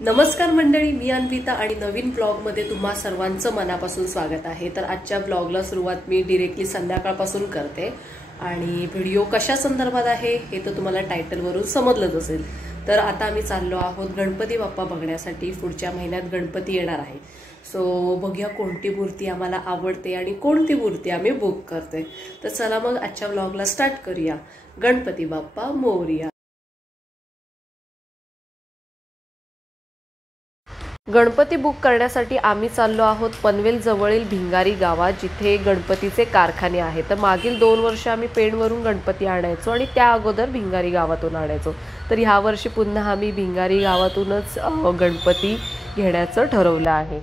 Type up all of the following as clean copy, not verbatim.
नमस्कार मंडळी, मी अन्विता आणि नवीन ब्लॉगमध्ये तुम्हा सर्वांचं मनापासून स्वागत आहे। तर आजच्या ब्लॉगला सुरुवात मी डायरेक्टली संध्याकाळपासून करते आणि व्हिडिओ कशा संदर्भात आहे हे तर तुम्हाला टायटलवरून समजलंच असेल। तर आता आम्ही चाललो आहोत गणपती बाप्पा बघण्यासाठी। पुढच्या महिन्यात गणपती येणार आहे, सो बघूया कोणती मूर्ती आम्हाला आवडते आणि कोणती मूर्ती आम्ही बुक करते। तर चला मग आजच्या ब्लॉगला स्टार्ट करूया। गणपती बाप्पा मोरया। गणपती बुक करण्यासाठी आम्ही चाललो आहोत पनवेल जवळील भिंगारी गावात, जिथे गणपतीचे कारखाने आहेत। तर मागील 2 वर्ष आम्ही पेणवरून गणपती आणायचो आणि त्या अगोदर भिंगारी गावातून आणायचो। तर ह्या वर्षी पुन्हा आम्ही भिंगारी गावातूनच गणपती घेण्याचं ठरवलं आहे।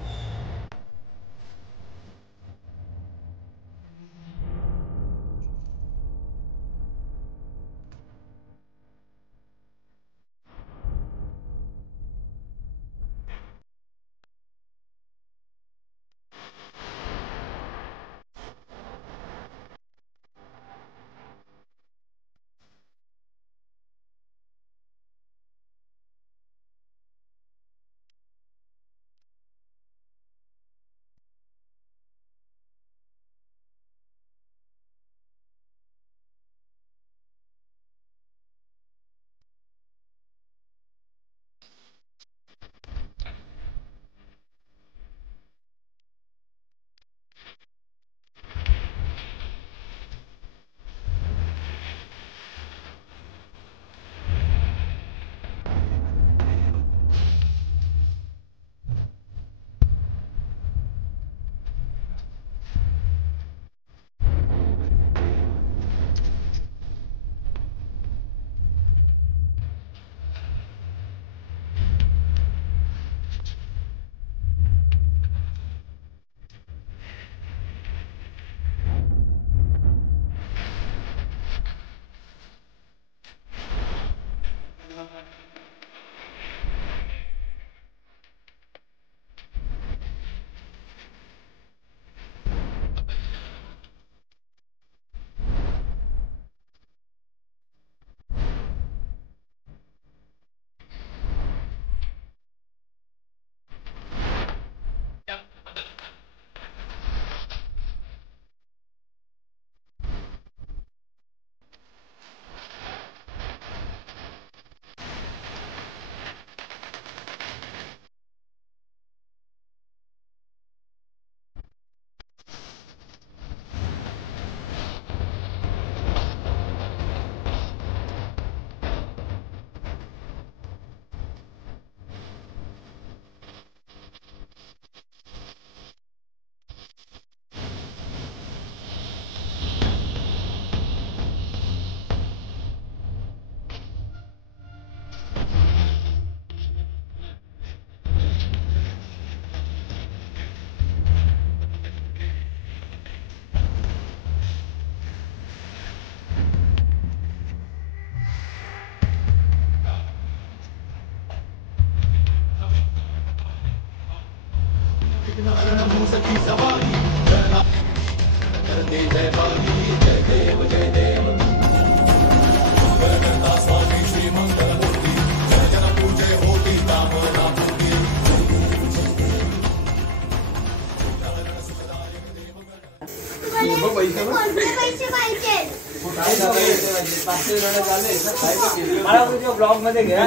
ब्लॉग मध्ये घ्या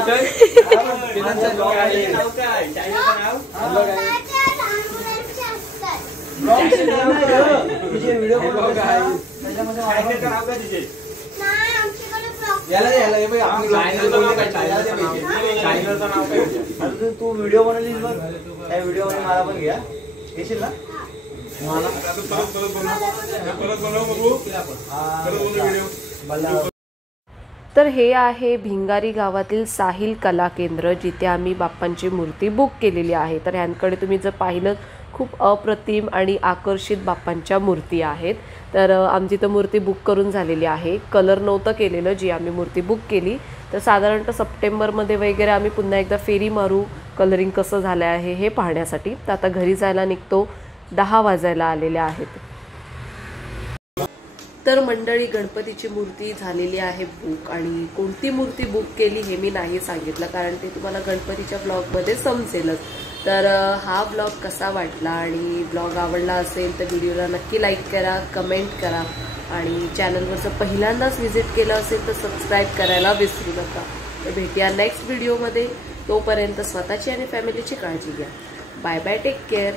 तू व्हिडिओ बनवलीस बघ, त्या व्हिडिओ मध्ये मला पण घ्या, येशील ना? तर हे आहे भिंगारी गावातील साहिल कला केंद्र, जिथे आम्ही बाप्पांची मूर्ती बुक केलेली आहे। तर ह्यांकडे तुम्ही जर पाहिलं खूप अप्रतिम आणि आकर्षित बाप्पांच्या मूर्ती आहेत। तर आमची तर मूर्ती बुक करून झालेली आहे। कलर नव्हतं केलेलं जी आम्ही मूर्ती बुक केली, तर साधारणतः सप्टेंबरमध्ये वगैरे आम्ही पुन्हा एकदा फेरी मारू कलरिंग कसं झालं आहे हे पाहण्यासाठी। तर आता घरी जायला निघतो, 10 वाजायला आलेले आहेत। तर मंडळी, गणपतीची मूर्ती झालेली आहे बुक, आणि कोणती मूर्ती बुक केली हे मी नाही सांगितलं, कारण ते तुम्हाला गणपतीच्या ब्लॉगमध्ये समजेलच. तर हा ब्लॉग कसा वाटला, आणि ब्लॉग आवडला असेल तर व्हिडिओला नक्की लाईक करा, कमेंट करा, आणि चॅनलवर जर पहिल्यांदाच व्हिजिट केलं असेल तर सबस्क्राईब करायला विसरू नका. तर भेटूया नेक्स्ट व्हिडिओमध्ये. तोपर्यंत स्वतःची आणि फॅमिलीची काळजी घ्या. Bye bye, take care.